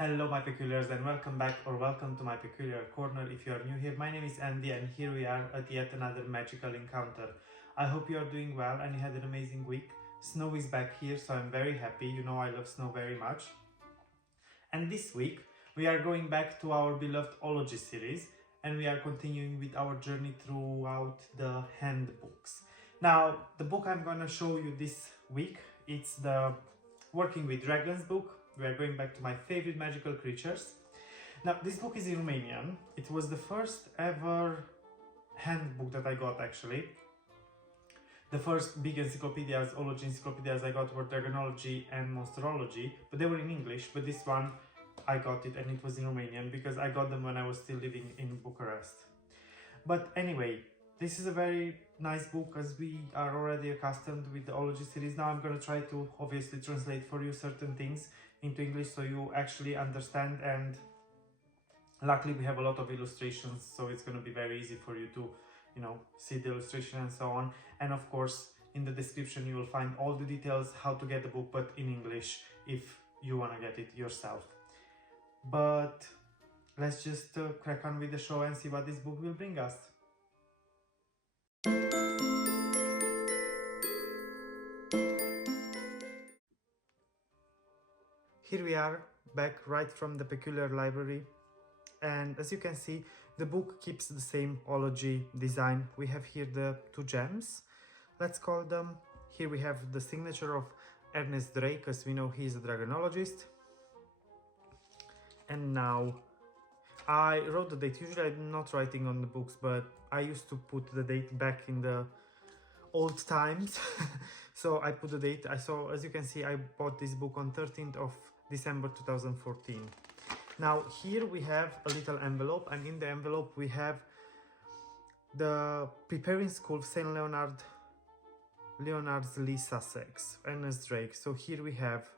Hello my peculiars and welcome back or welcome to my peculiar corner if you are new here. My name is Andy and here we are at yet another magical encounter. I hope you are doing well and you had an amazing week. Snow is back here, so I'm very happy. You know I love snow very much. And this week we are going back to our beloved Ology series and we are continuing with our journey throughout the handbooks. Now the book I'm gonna show you this week, it's the Working with Dragons book. We are going back to my favorite magical creatures. Now this book is in Romanian. It was the first ever handbook that I got actually. The first big encyclopedias, Ology encyclopedias I got were Dragonology and Monsterology, but they were in English, but this one I got it and it was in Romanian because I got them when I was still living in Bucharest. But anyway, this is a very nice book as we are already accustomed with the Ology series. Now I'm going to try to obviously translate for you certain things into English so you actually understand, and luckily we have a lot of illustrations, so it's going to be very easy for you to, see the illustration and so on. And of course, in the description you will find all the details how to get the book, but in English if you want to get it yourself. But let's just crack on with the show and see what this book will bring us. Here we are, back right from the Peculiar Library, and as you can see, the book keeps the same Ology design. We have here the two gems, let's call them. Here we have the signature of Ernest Drake, as we know he is a dragonologist. And now, I wrote the date. Usually I'm not writing on the books, but I used to put the date back in the old times. So I put the date. As you can see, I bought this book on 13th of December 2014. Now here we have a little envelope, and in the envelope we have the Preparing School of St. Leonard's Lee Sussex, Ernest Drake. So here we have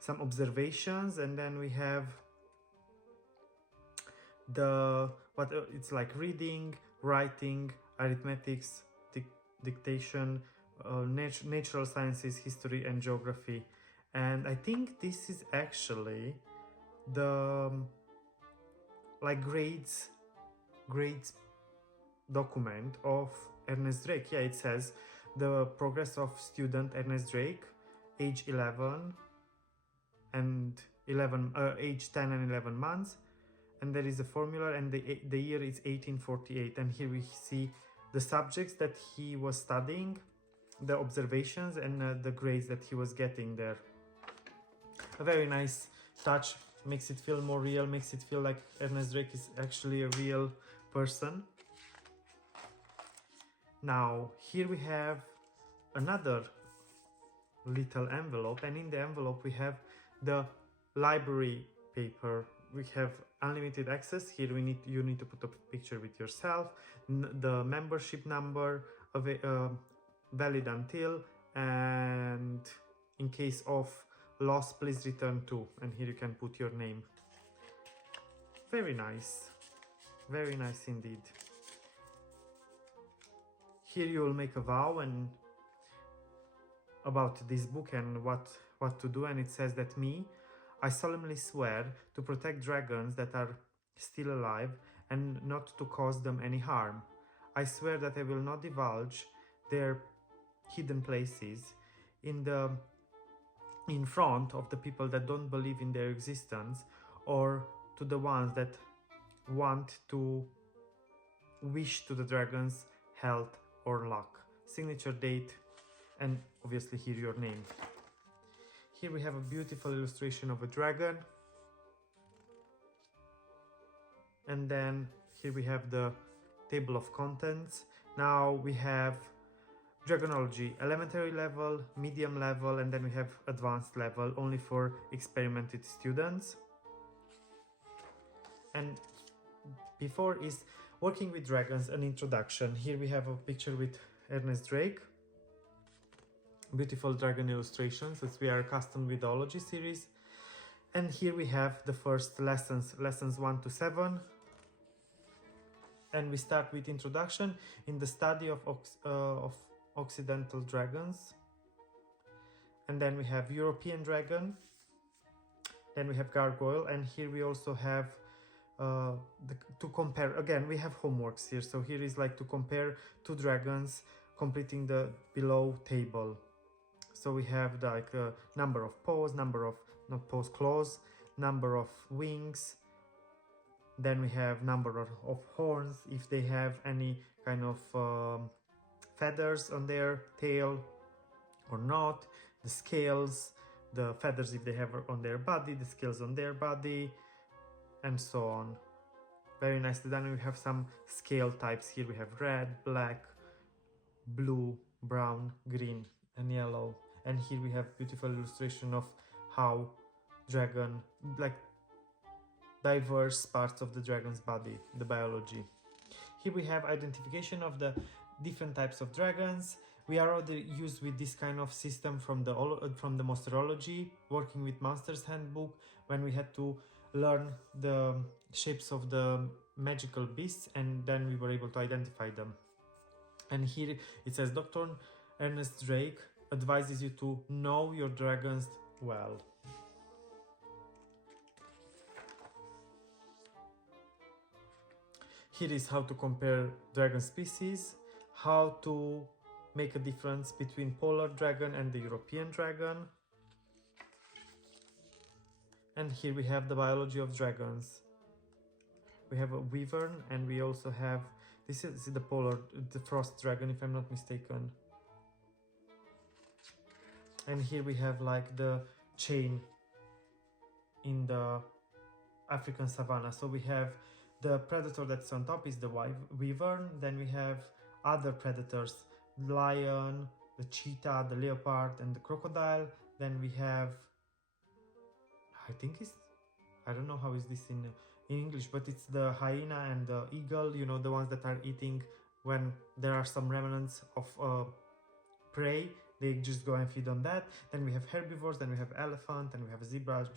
some observations, and then we have it's like reading, writing, arithmetics, dictation, natural sciences, history and geography. And I think this is actually the grades document of Ernest Drake. Yeah, it says the progress of student Ernest Drake, age 11 and age 10 and 11 months, and there is a formula, and the year is 1848, and here we see the subjects that he was studying, the observations, and the grades that he was getting there. A very nice touch, makes it feel more real, makes it feel like Ernest Drake is actually a real person. Now here we have another little envelope, and in the envelope we have the library paper. We have unlimited access. Here you need to put a picture with yourself, the membership number, valid until, and in case of loss please return to, and here you can put your name. Very nice indeed. Here you will make a vow and about this book and what to do, and it says that I solemnly swear to protect dragons that are still alive and not to cause them any harm. I swear that I will not divulge their hidden places in front of the people that don't believe in their existence, or to the ones that want to wish to the dragons health or luck. Signature date, and obviously here your name. Here we have a beautiful illustration of a dragon. And then here we have the table of contents. Now we have Dragonology, elementary level, medium level, and then we have advanced level, only for experimented students. And before is Working with Dragons, an introduction. Here we have a picture with Ernest Drake. Beautiful dragon illustrations, as we are accustomed with the Ology series. And here we have the first lessons 1 to 7. And we start with introduction in the study of Occidental dragons. And then we have European dragon, Then we have gargoyle, and here we also have to compare. Again, we have homeworks here. So here is like to compare two dragons completing the below table. So we have the, like number of paws, number of not paws, claws, number of wings. Then we have number of horns, if they have any kind of feathers on their tail or not, the scales, the feathers if they have on their body, the scales on their body, and so on. Very nicely done. We have some scale types here. We have red, black, blue, brown, green, and yellow. And here we have beautiful illustration of how dragon, like diverse parts of the dragon's body, the biology. Here we have identification of the different types of dragons. We are already used with this kind of system from the Monsterology, working with Monsters Handbook, when we had to learn the shapes of the magical beasts, and then we were able to identify them. And here it says Dr. Ernest Drake advises you to know your dragons well. Here is how to compare dragon species, how to make a difference between polar dragon and the European dragon. And here we have the biology of dragons. We have a wyvern, and we also have, this is the frost dragon, if I'm not mistaken. And here we have like the chain in the African savanna. So we have the predator that's on top is the wyvern, then we have other predators, the lion, the cheetah, the leopard, and the crocodile. Then we have, I don't know how is this in English, but it's the hyena and the eagle, you know, the ones that are eating when there are some remnants of prey, they just go and feed on that. Then we have herbivores, then we have elephant, and we have zebra,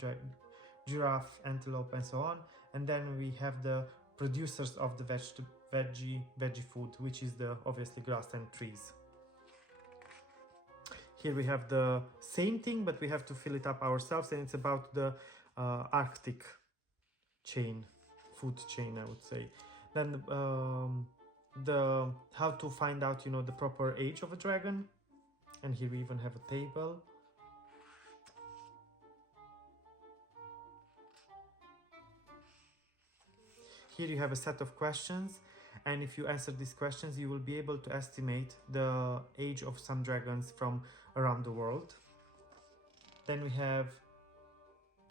giraffe, antelope, and so on. And then we have the producers of the veggie food, which is the obviously grass and trees. Here we have the same thing, but we have to fill it up ourselves, and it's about the Arctic chain, food chain, I would say. Then the how to find out, you know, the proper age of a dragon, and here we even have a table. Here you have a set of questions, and if you answer these questions, you will be able to estimate the age of some dragons from around the world. Then we have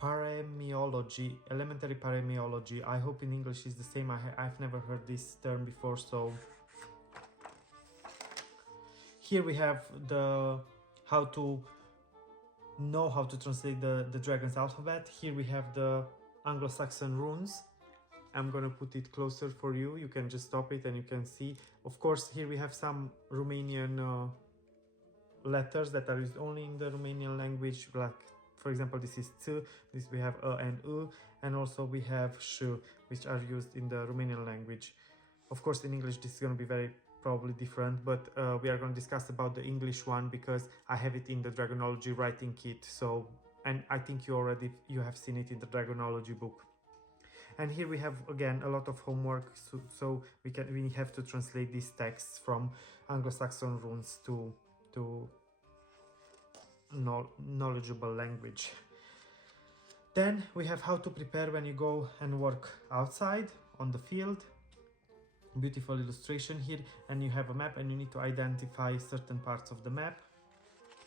paremiology, elementary paremiology. I hope in English is the same. I've never heard this term before, so here we have the how to know how to translate the dragon's alphabet. Here we have the Anglo-Saxon runes. I'm gonna put it closer for you. You can just stop it and you can see. Of course, here we have some Romanian letters that are used only in the Romanian language. Like, for example, this is T, this we have A and U, and also we have Sh, which are used in the Romanian language. Of course, in English, this is gonna be very probably different, but we are going to discuss about the English one because I have it in the Dragonology writing kit. So, and I think you have seen it in the Dragonology book. And here we have again a lot of homework, so we have to translate these texts from Anglo-Saxon runes to knowledgeable language. Then we have how to prepare when you go and work outside on the field. Beautiful illustration here, and you have a map and you need to identify certain parts of the map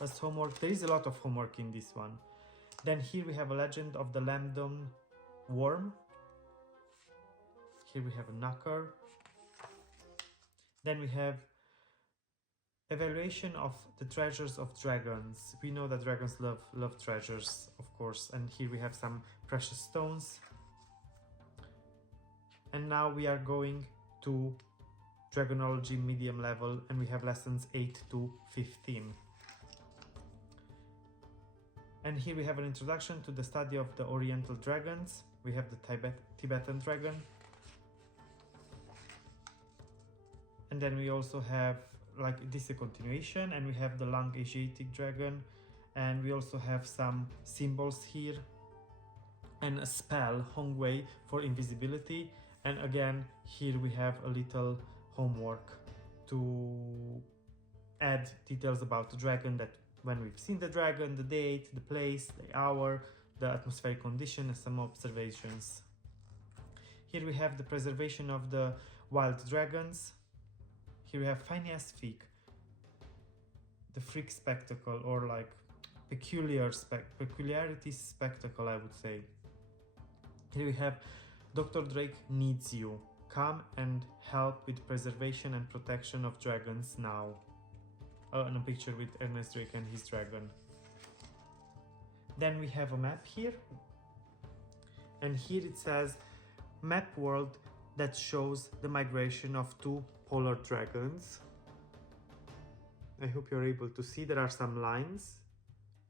as homework. There is a lot of homework in this one. Then here we have a legend of the Lambdom worm. Here we have a knocker. Then we have evaluation of the treasures of dragons. We know that dragons love treasures, of course, and here we have some precious stones. And now we are going to Dragonology medium level, and we have lessons 8 to 15. And here we have an introduction to the study of the Oriental dragons. We have the Tibetan dragon. And then we also have, like, this is a continuation, and we have the long Asiatic dragon, and we also have some symbols here and a spell, Hongwei, for invisibility. And again, here we have a little homework to add details about the dragon, that when we've seen the dragon, the date, the place, the hour, the atmospheric condition, and some observations. Here we have the preservation of the wild dragons. Here we have Phineas Feek, the freak spectacle, or like peculiarity spectacle, I would say. Here we have Dr. Drake needs you. Come and help with preservation and protection of dragons now. And a picture with Ernest Drake and his dragon. Then we have a map here. And here it says map world that shows the migration of 2 polar dragons. I hope you're able to see there are some lines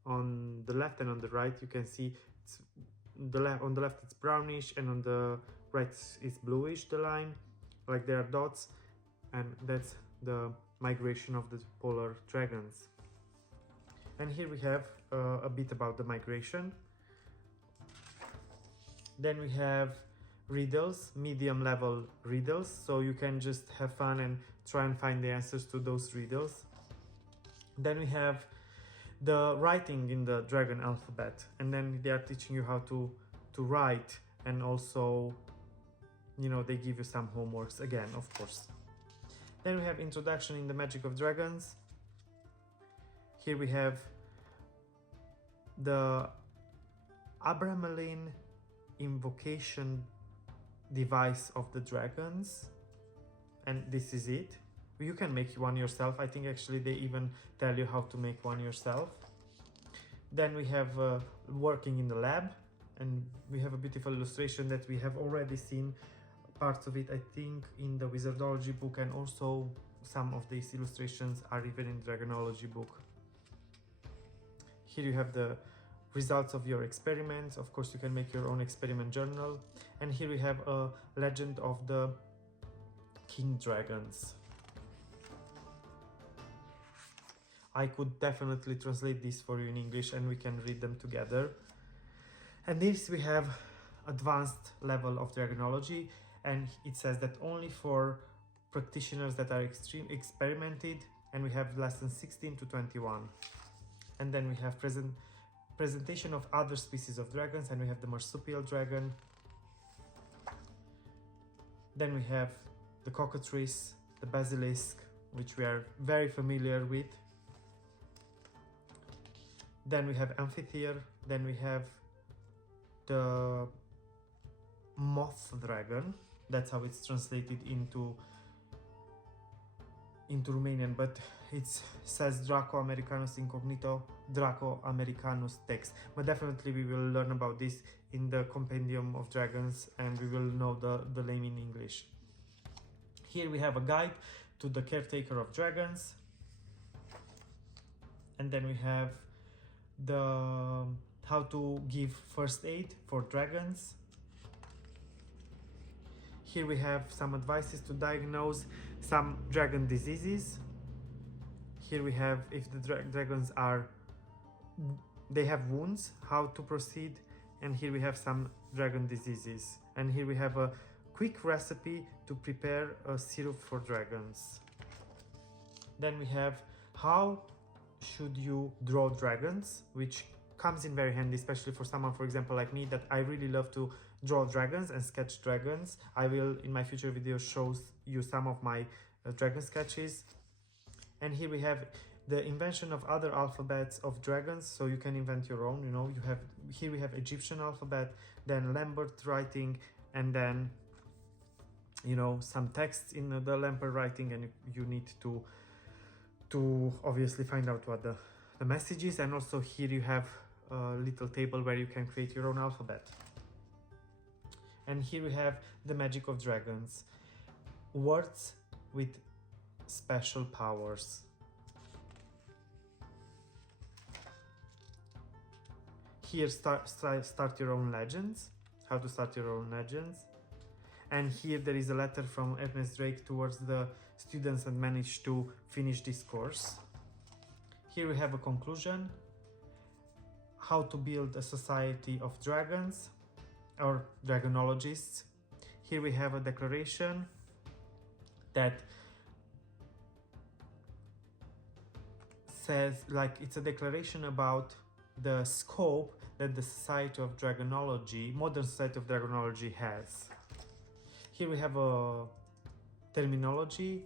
on the left and on the right. You can see on the left it's brownish, and on the right it's bluish, the line, like there are dots, and that's the migration of the polar dragons. And here we have a bit about the migration. Then we have riddles, medium level riddles, so you can just have fun and try and find the answers to those riddles. Then we have the writing in the dragon alphabet, and then they are teaching you how to write, and also, you know, they give you some homeworks again, of course. Then we have introduction in the magic of dragons. Here we have the Abramelin invocation device of the dragons, and this is it. You can make one yourself. I think actually they even tell you how to make one yourself. Then we have working in the lab, and we have a beautiful illustration that we have already seen parts of it, I think, in the Wizardology book, and also some of these illustrations are even in the Dragonology book. Here you have the results of your experiments. Of course, you can make your own experiment journal. And here we have a legend of the king dragons. I could definitely translate this for you in English, and we can read them together. And this we have advanced level of Dragonology, and it says that only for practitioners that are experimented, and we have lessons 16 to 21. And then we have presentation of other species of dragons, and we have the marsupial dragon. Then we have the cockatrice, the basilisk, which we are very familiar with. Then we have amphitheater. Then we have the moth dragon. That's how it's translated into Romanian, but it says Draco Americanus Incognito, Draco Americanus text. But definitely we will learn about this in the Compendium of Dragons, and we will know the name in English. Here we have a guide to the caretaker of dragons. And then we have the how to give first aid for dragons. Here we have some advices to diagnose some dragon diseases. Here we have if the dragons they have wounds, how to proceed. And here we have some dragon diseases. And here we have a quick recipe to prepare a syrup for dragons. Then we have how should you draw dragons, which comes in very handy, especially for someone, for example, like me, that I really love to draw dragons and sketch dragons. I will, in my future videos, show you some of my dragon sketches. And here we have the invention of other alphabets of dragons, so you can invent your own. You know, you have here we have Egyptian alphabet, then Lambert writing, and then, you know, some texts in the Lambert writing, and you need to obviously find out what the message is. And also here you have a little table where you can create your own alphabet. And here we have the magic of dragons, words with special powers. Here start your own legends, how to start your own legends. And here there is a letter from Ernest Drake towards the students and manage to finish this course. Here we have a conclusion, how to build a society of dragons. or Dragonologists. Here we have a declaration that says, like, it's a declaration about the scope that the Society of Dragonology, Modern Society of Dragonology has. Here we have a terminology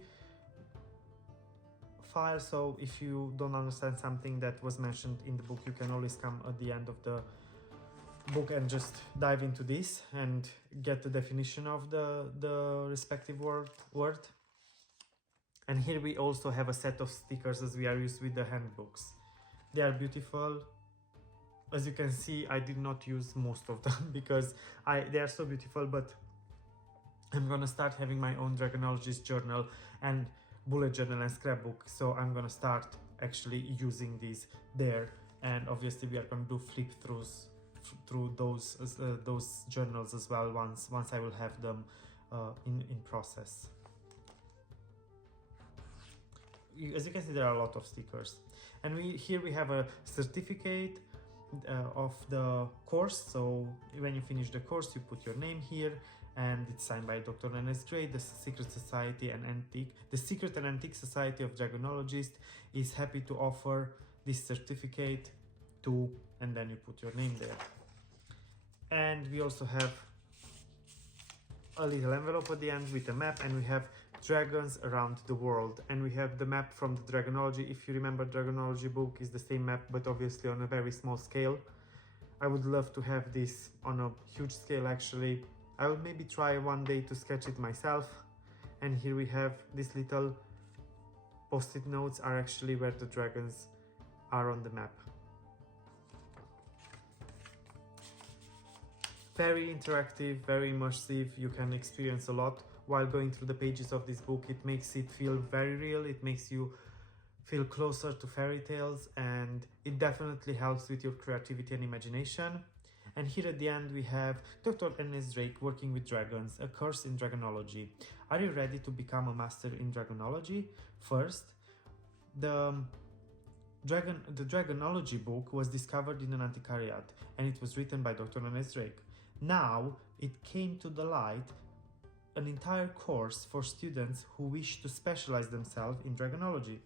file, so if you don't understand something that was mentioned in the book, you can always come at the end of the book and just dive into this and get the definition of the respective word. And here we also have a set of stickers as we are used with the handbooks. They are beautiful. As you can see, I did not use most of them because they are so beautiful, but I'm gonna start having my own Dragonologist journal and bullet journal and scrapbook, so I'm gonna start actually using these there, and obviously we are gonna do flip-throughs through those journals as well once I will have them in process. As you can see, there are a lot of stickers, and here we have a certificate of the course. So when you finish the course, you put your name here, and it's signed by Dr. Ernest Gray. The Secret and Antique Society of Dragonologists is happy to offer this certificate to, and then you put your name there. And we also have a little envelope at the end with a map, and we have dragons around the world, and we have the map from the Dragonology. If you remember, Dragonology book is the same map, but obviously on a very small scale. I would love to have this on a huge scale. Actually, I will maybe try one day to sketch it myself. And here we have these little post-it notes are actually where the dragons are on the map. Very interactive, very immersive. You can experience a lot while going through the pages of this book. It makes it feel very real. It makes you feel closer to fairy tales, and it definitely helps with your creativity and imagination. And here at the end we have Dr. Ernest Drake working with dragons, a course in Dragonology. Are you ready to become a master in Dragonology? First, the Dragonology book was discovered in an antiquariat, and it was written by Dr. Ernest Drake. Now it came to the light, an entire course for students who wish to specialize themselves in Dragonology.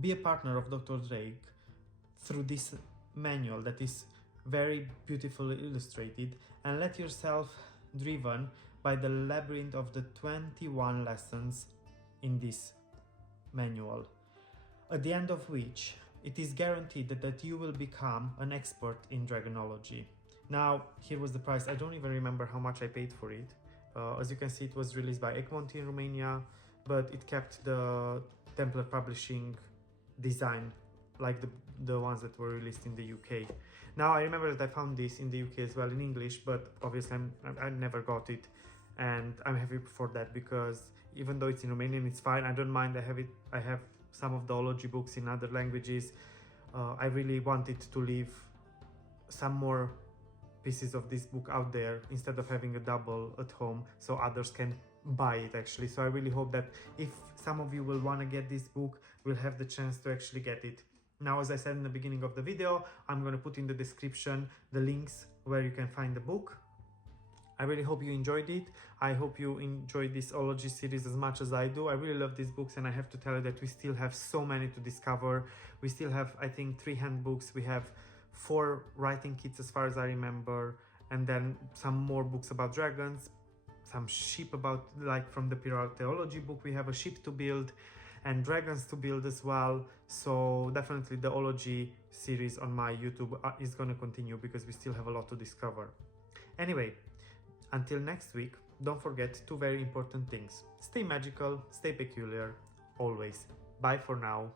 Be a partner of Dr. Drake through this manual that is very beautifully illustrated, and let yourself driven by the labyrinth of the 21 lessons in this manual, at the end of which it is guaranteed that you will become an expert in Dragonology. Now, here was the price. I don't even remember how much I paid for it. As you can see, it was released by Egmont in Romania, but it kept the Templar Publishing design, like the ones that were released in the UK. Now, I remember that I found this in the UK as well in English, but obviously I never got it, and I'm happy for that, because even though it's in Romanian, it's fine. I don't mind. I have some of the ology books in other languages. I really wanted to leave some more pieces of this book out there instead of having a double at home, so others can buy it actually. So I really hope that if some of you will want to get this book, will have the chance to actually get it. Now, as I said in the beginning of the video, I'm going to put in the description the links where you can find the book. I really hope you enjoyed it. I hope you enjoyed this ology series as much as I do. I really love these books, and I have to tell you that we still have so many to discover. We still have, I think, 3 handbooks. We have 4 writing kits as far as I remember, and then some more books about dragons, some ship about, like from the Pirateology book, we have a ship to build and dragons to build as well. So definitely the ology series on my YouTube is going to continue, because we still have a lot to discover. Anyway, until next week, don't forget 2 very important things. Stay magical, stay peculiar, always. Bye for now.